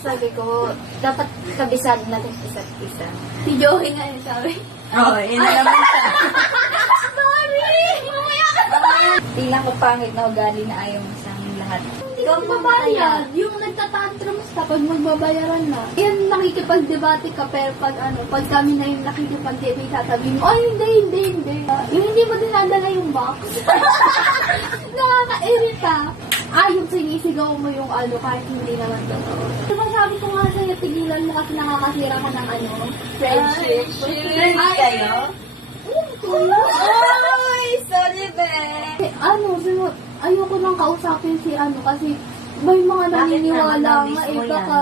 sabi ko, dapat kabisado natin isa't isa. Si Joey nga yun, sabi. Oo, ina naman siya. Sorry! Mamaya ka Tingnan ko pangit na ugali na ayaw mo sa amin lahat. Ikaw ang babayad. Yung nagtatantrums kapag magbabayaran na. Yan, nakikipag-debate ka, pero pag pag kami na yung nakikipag-debate, sasabihin mo, ay, hindi. Yung hindi mo dinadala yung box. Nakakairita. Yung sinisigaw mo yung kahit hindi naman totoo. Diba sabi ko nga sa'yo, tigilan mo kasi nakakasira ka ng friendship. Friends kayo? Ay, sorry, be. Ayoko nang kausapin si kasi may mga naniniwala naman nga mismo baka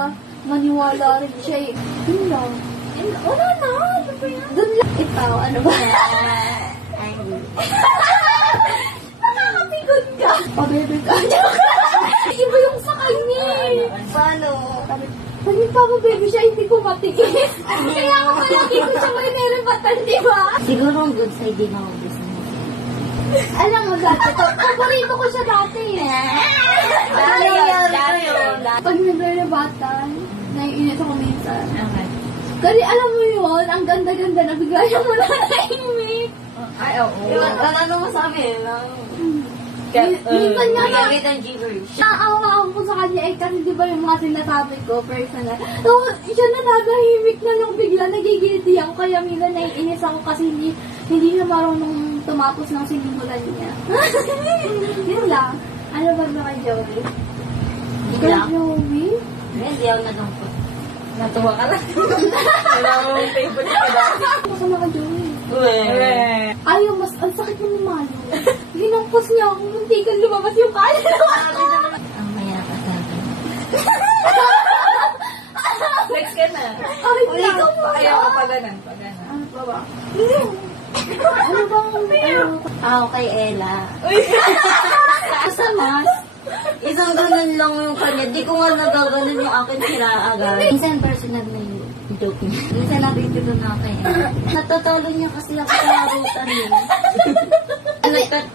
maniwala rin siya eh. Yun lang. Wala na. Ano ba yan? Doon lang. Ikaw, ano ba? Nakakapigod ka. Pabebe ka. Iba yung sa kanya eh. Paano? Pag nagpapabebe siya, hindi ko matigis. Kaya ako malaki ko siya may nerevatan, di ba? Siguro ang good side din ako gusto mo. Alam mo dati, paborito ko siya dati. Pag nagre-rebatan, naiinit ako minsan. Okay. Kasi alam mo yun, ang ganda-ganda na bigla siya mo nahimik. Ay, oo. Ano mo sa amin? Minsan nga na, Gamit ang gibberish. naawa ako sa kanya kasi di ba yung mga sinasabi ko, personal. So, siya nananahimik na lang bigla, nagigilty ako, kaya minsan naiinis ako kasi hindi na marunong tumapos ng sinimulan niya. Yun lang. Ano ba na kay Joey? Kay Bigla? Joey? Hindi ako nalungkot. Natuwa ka lang. Wala mo yung favorite ka dati. Ako na kay Joey. Uwe. Mas, ang sakit mo ni Malo. Ginampas niya ako, hindi ka lumabas yung kaya. Ang maya ka sa akin. Next ka na. Ay, Ikaw pa. pa. Ayaw ka pa ganun. Ano pa ba? Ano bang, Kay Ella. Sa mas, isang ganun lang yung kanya. Di ko nga nagaganon yung akin sila agad. Minsan personal na yung joke niya. Minsan nabibiro na kay Ella. Natatalo niya kasi ako sa harutan niya.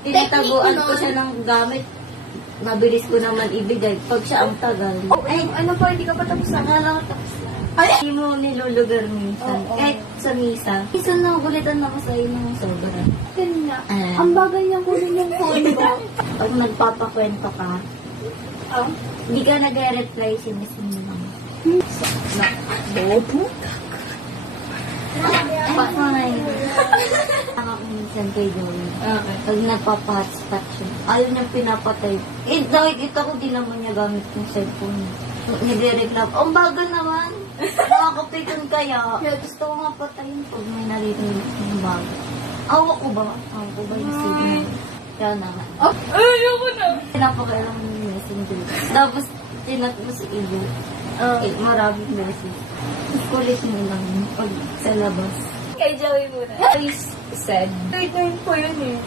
Tinataguan ko siya ng gamit. Mabilis ko naman ibigay pag siya ang tagal. Ay, ano pa, hindi ka pa tapos na. Akala ko tapos na. Hindi mo nilulugar minsan. Oo. Kahit sa misa. Minsan nagulitan ako sa'yo ng sobra. kanya? Ang bagay niyang kunin yung phone ko. Pag nagpapakwento ka, hindi ka nag-reply, sinisin mo lang. Bobo? Fine. Ako minsan kay Joey. Okay. Pag nagpapa-hotspot siya, ayaw niyang pinapatay. Nakikita ko din naman niya gamit yung cellphone niya. Nagre-reclam. Ang bagal naman. Nakakapikon kaya. Kaya gusto ko nga patayin pag may naririnig yung bago. Awa ko ba yung signal? Kaya naman. Ay, ayoko na. Pinapakailang yung messenger. Tapos, tinat mo si Ibo. Maraming message. Kulit mo lang pag sa labas. Kay Joey muna. I said, time po yun eh.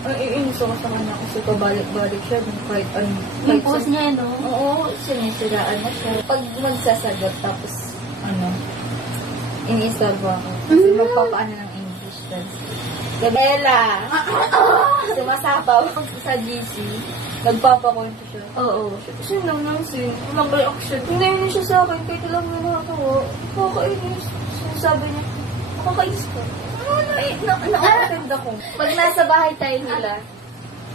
Ang iinis ako sa kanya kasi pabalik-balik siya. Kahit ano. Yung post niya, no? Oo, sinisiraan na siya. Pag magsasagot, tapos, iniistorbo ako. Kasi magpapaano ng English. Gabela! Sumasapaw sa GC. Nagpapakwento siya. Oo. Siya lang sin. Walang reaction. Pinainis siya sa akin. Kahit alam niya nakatawa. Nakakainis. Sabi niya, nakakainis ka. Na-offend ako. Pag nasa bahay tayo nila,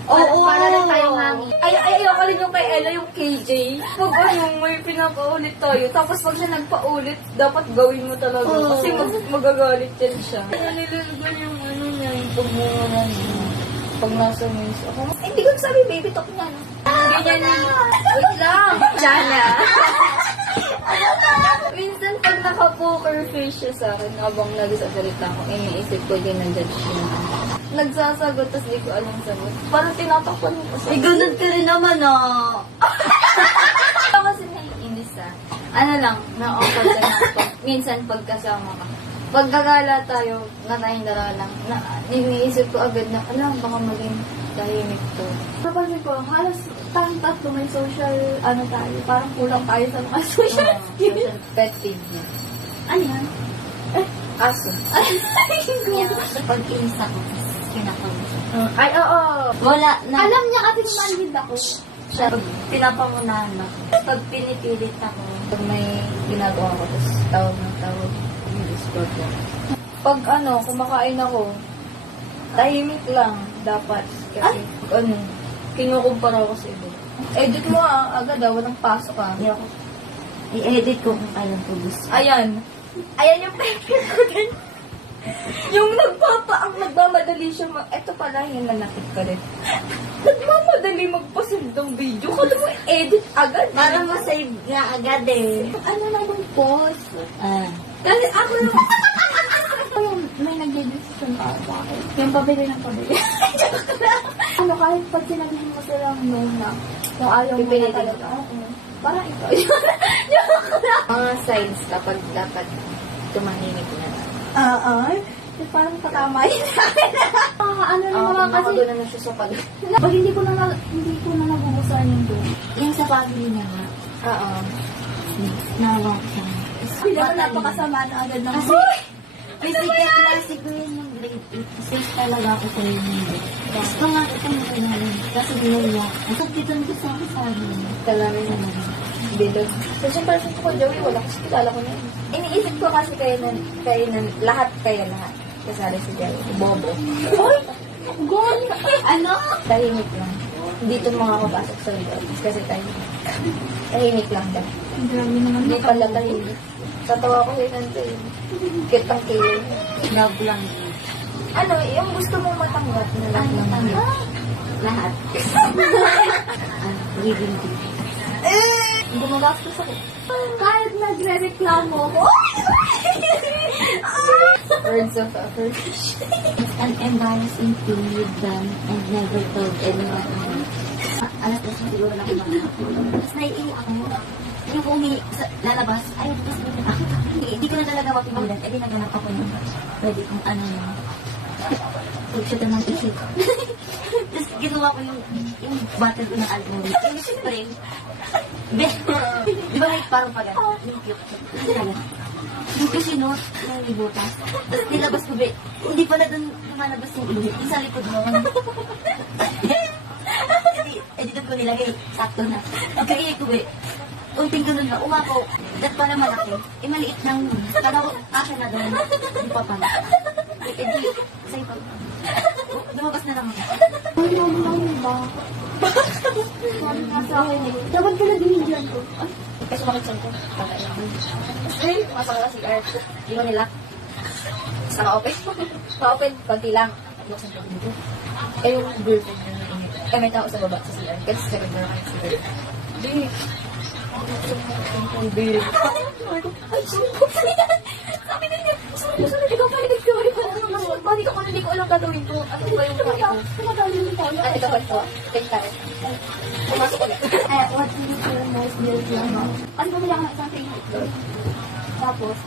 para lang tayong hangin. Ayoko rin yung kay Ella, yung KJ. Pag may pinapaulit tayo, tapos pag siya nagpaulit, dapat gawin mo talaga. Kasi magagalit yan siya. Nilulugan yung niya, yung pagmumura niya. Pag nasa miss ako, hindi ko sabi baby talk niya. Hindi niya wait lang. Jana. Minsan pag naka-poker face siya sa akin, habang nagsasalita ko, iniisip ko din na-judge niya. Nagsasagot, tapos di ko alam sagot. Parang tinatakpan mo pa sa Ganun ka rin naman, Ako kasi naiinis Ano lang, na-awkward na minsan pagkasama ka. Pag gagala tayo, na tayong dalawa lang, iniisip ko agad na, alam, baka maging tahimik to. Napansin ko, halos tayong tatlo may social, tayo, parang kulang tayo sa mga social skills. Pet peeve niya. Ano yan? Aso. Pag inis ako, kinakausap. Ay, oo. Wala na. Alam niya kasi kumanhid ako. Siya, pag pinapangunahan ako. Pag pinipilit ako, pag may ginagawa ko. Tapos tawag ng tawag. Yung Discord ko. Pag kumakain ako, tahimik lang dapat. Kasi kinukumpara ko sa iba. Edit mo agad walang pasok Hindi ako. I-edit ko kung alam ko gusto. Ayan. Ayan yung picture ko din. Yung ang nagmamadali siya eto pala, yung nanakit ka rin. Nagmamadali magpasin ng video. Kala mo edit agad. Para masave nga agad eh. Ano naman post? Kasi ako yung may nag-decision pa bakit. Yung pabili ng pabili. Kahit pag sinabi mo silang no na, kung ayaw mo Pipili na din. talaga. Parang ikaw. Mga signs kapag dapat tumahimik na. Yung parang katama yun. Ano naman kasi. Doon na siya sa pag... Pag hindi ko na nabubusan yung doon. Yung sa family niya nga, nawa ko siya. Sila mo napakasama na agad ng Kasi, physical classic ko yun yung grade 8. Safe talaga ako sa yun yung grade. Gusto nga ito mo kailangan. Kasi binayak. Ang sakitan ko sa akin. Talaga naman. Bilog. Kasi yung person ko, Joey, wala kasi kilala ko na yun. Iniisip ko kasi lahat. Kasali si Joey. Bobo. Gol! Ano? Tahimik lang. Hindi ito makakapasok sa loob. Kasi tahimik lang daw. Grabe naman. Hindi pala tahimik. Tatawa ko yun nante. Kitang kilay. Love lang. Yung gusto mong matanggap na lang lang. Lahat. Giving ko. Hindi mo gastos ako. Kahit nagre-reklamo ko. Words of affirmation. It's an embarrassing thing you've done and never told anyone. Alas na siya siguro na kumakapulong. Tapos naiiyak ako. Yung lalabas, ay, tapos hindi ko na talaga mapimulan. Eh, di naganap ako yung pwede kong picture ng isip. Tapos ginawa ko yung bottle ko ng alcohol. Yung spray. Di ba may parang pagano? Yung cute. Yung kusinot, yung libutas. Tapos nilabas ko, hindi pala doon lumalabas yung ilit. Yung sa likod mo. Eh, dito ko nilagay. Sakto na. Pagkaiyay ko, unting ganun na, umako. Dat pala malaki. Eh, maliit lang. Kala ko, kasya na doon. Hindi pa pala. Eh, di, sa'yo pa. Lumabas na lang ako. Ay, ano lang yung ba? Nasa akin eh. Dapat pala binigyan ko. Kasi makikita ko. Ay, masaka ka si Art. Di mo nila. Basta ka-open. Ka-open, konti lang. Buksan ko dito. Eh, yung girlfriend niya na init. Eh, may tao sa baba sa CR. Kasi sa ganda na kayo si Art. Di. Ang babe. Ay, sumpok na yan. Sabi na niya, susunod ikaw pa rin nag-story ko. Bakit ako hindi ko alam gagawin ko. Ano ba yung kain ko? Tumatali mo tayo. Ano ito ba ito? Take tayo. Pumasok ulit. What do you feel most guilty about? Kasi bumili ako ng isang favorite girl. Tapos,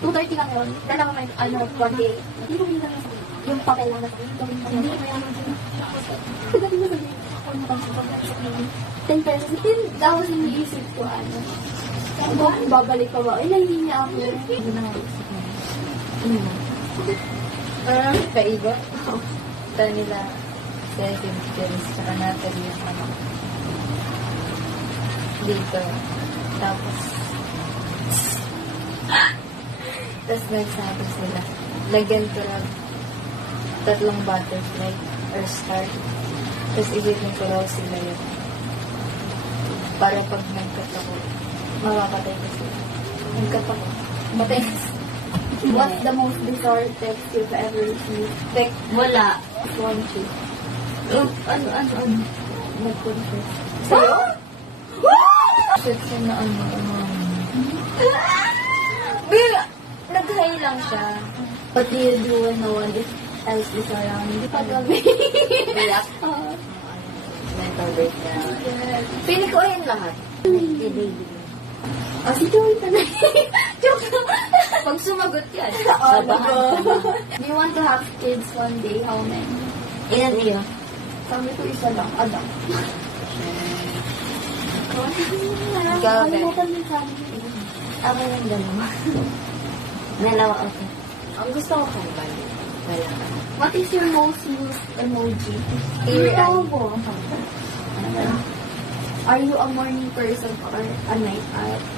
2:30 lang yun. Dalawa may, one day. Hindi ko binigyan yung papel lang na sabihin. Hindi ko mayaman din. Pagdating na sabihin, ako naman sa papel sabihin. 10 pesos. 10 tapos yung iisip ko, babalik pa ba? Ay, hindi niya ako. Hindi na ako. Kaiba. Ito nila, Kevin Jones, saka Natalie yung dito. Tapos nagsabi sila, lagyan ko lang 3 butterfly or star. Tapos isipin ko raw sila yun. Para pag nagkat ako, mawapatay ko sila. Nagkat ako, matay ko sila. What's the most bizarre text you've ever received? Text, Wala. One, two. Ano? Nag-confess. sa'yo? Section na Bill, nag-hi lang siya. What do you do when no one else is around? Hindi pa kami. Relax. Mental breakdown. Pili ko ayun lahat. Kay baby. Si Joey pa na. Joke lang. Pag sumagot yan. Do you want to have kids one day? How many? Ilan iyo? Sabi ko isa lang. Adam. Ikaw, Kalimutan din sabi ko. Ako yung dalawa. Dalawa, okay. Ang gusto ko kung bali. Wala ka. What is your most used emoji? Tear Ikaw eye. mo. Are you a morning person or a night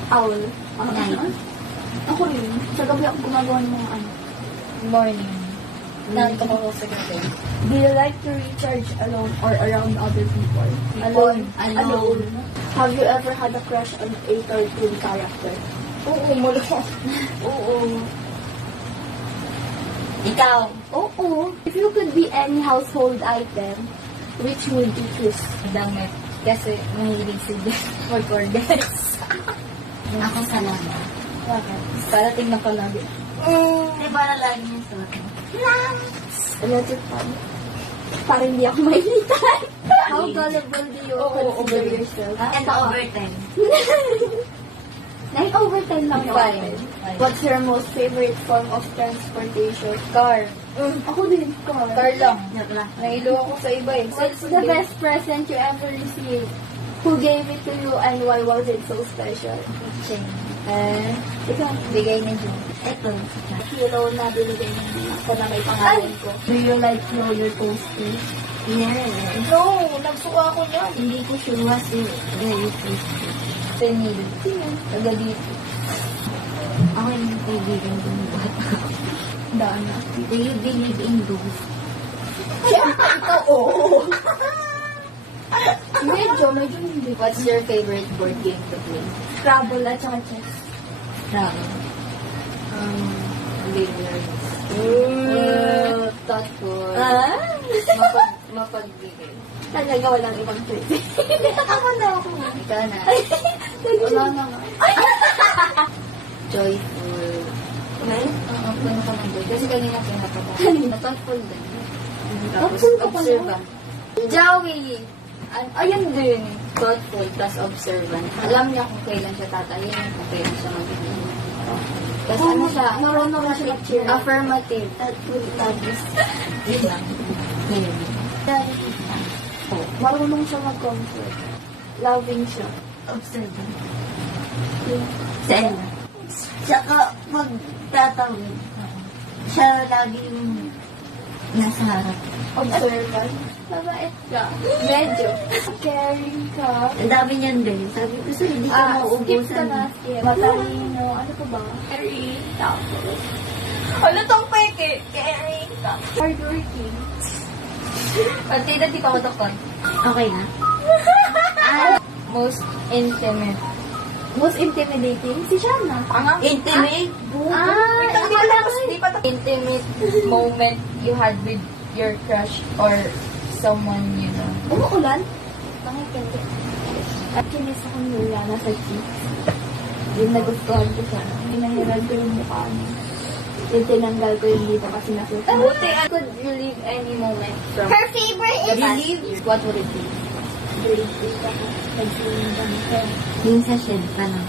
owl? Night. Ako rin. Sa gabi ako gumagawa ng mga ano. Morning. Nantok ako sa gabi. Do you like to recharge alone or around other people? Alone. Have you ever had a crush on a cartoon character? Oo, malaki. Oo. Ikaw. Oo. If you could be any household item, which would you choose? Damit. Kasi mahilig si Jeff mag-orders. Ako sa lana. Bakit? Para tingnan ko lagi. Di ba na lagi niya suot? Legit fun. Para hindi ako mainitan. How gullible do you consider yourself? And overtime. 9 over 10 lang Fine. natin. What's your most favorite form of transportation? Car. Ako din, car. Car lang. Joke lang. Nahilo ako sa iba eh. What's the best present you ever received? Who gave it to you and why was it so special? Chain. Ikaw, Bigay ni June. Ito. hero na binigay niya ako na may pangalan ko. Do you like roller coasters? Yes. No, nagsuka ako niyan. Hindi ko sure was it. Very tasty. Senil. Taga dito. Ako yung kaibigan ko ng bata. Daan na. Do you believe in ghosts? Ikaw, oo. Medyo hindi. What's your favorite board game to play? Scrabble at saka chess. Travel. Billiards. Thoughtful. Mapagbigay. Talaga walang ibang choice. Ako na ako. Ikaw na. Wala na nga. Joyful. Oo, puno ka ng joy. Kasi kanina pinapata. Thoughtful din. Tapos Thoughtful ka pala. observant. Joey! Ayun din. Thoughtful plus observant. Alam niya kung kailan siya tatayin, kung kailan siya magiging. Tapos ano siya? Marunong na siya mag-cheer. Affirmative. Tapos, Yun lang. Yun. marunong siya mag-comfort. Loving siya. Observant. Sa Ella. Tsaka magtatawid. Siya laging nasa harap. Observant. Mabait ka. Medyo. Caring ka. Ang dami niyan din. Sabi ko sa'yo, hindi ka Skip ka mauubusan. na. Skip. Matalino. Ano pa ba? Caring. Tapos. Ano tong peke? Caring ka. Hardworking. Pati na di ka matakon. Okay na? Most intimate. Most intimidating? Si Shana. Intimate? Intimate moment you had with your crush or someone you know. Umuulan? Pakikindi. At kinis ako ni Juliana sa cheeks. Yung nagustuhan ko siya. Pinahirad ko yung mukha niya. Yung tinanggal ko yung dito kasi nasusunod. Buti I could relive any moment from Her favorite the past year. What would it be? Grade 8 ako. Nag-swimming kami. Yung sa shed pa lang.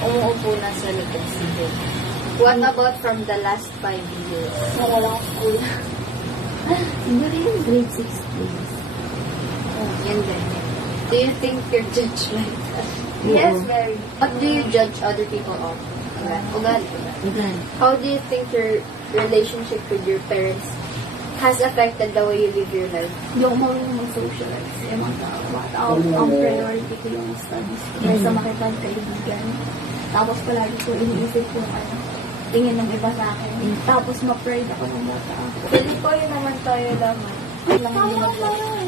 Umuupo na sa likod si Bill. What about from the last 5 years? Nawala ako school. Siguro yung grade 6 please. Yun din. Do you think you're judged like that? Yes, Oo. very. What do you judge other people on? Ugali. Ugan. How do you think your relationship with your parents has affected the way you live your life? Hindi ako marunong mag-socialize. Yung mga tao. Ang priority ko yung studies. Kaysa makita ang kaibigan. Tapos palagi ko iniisip kung ano, tingin ng iba sa akin. Tapos ma-pride ako ng bata ako. Pili ko yun naman tayo laman. Tama.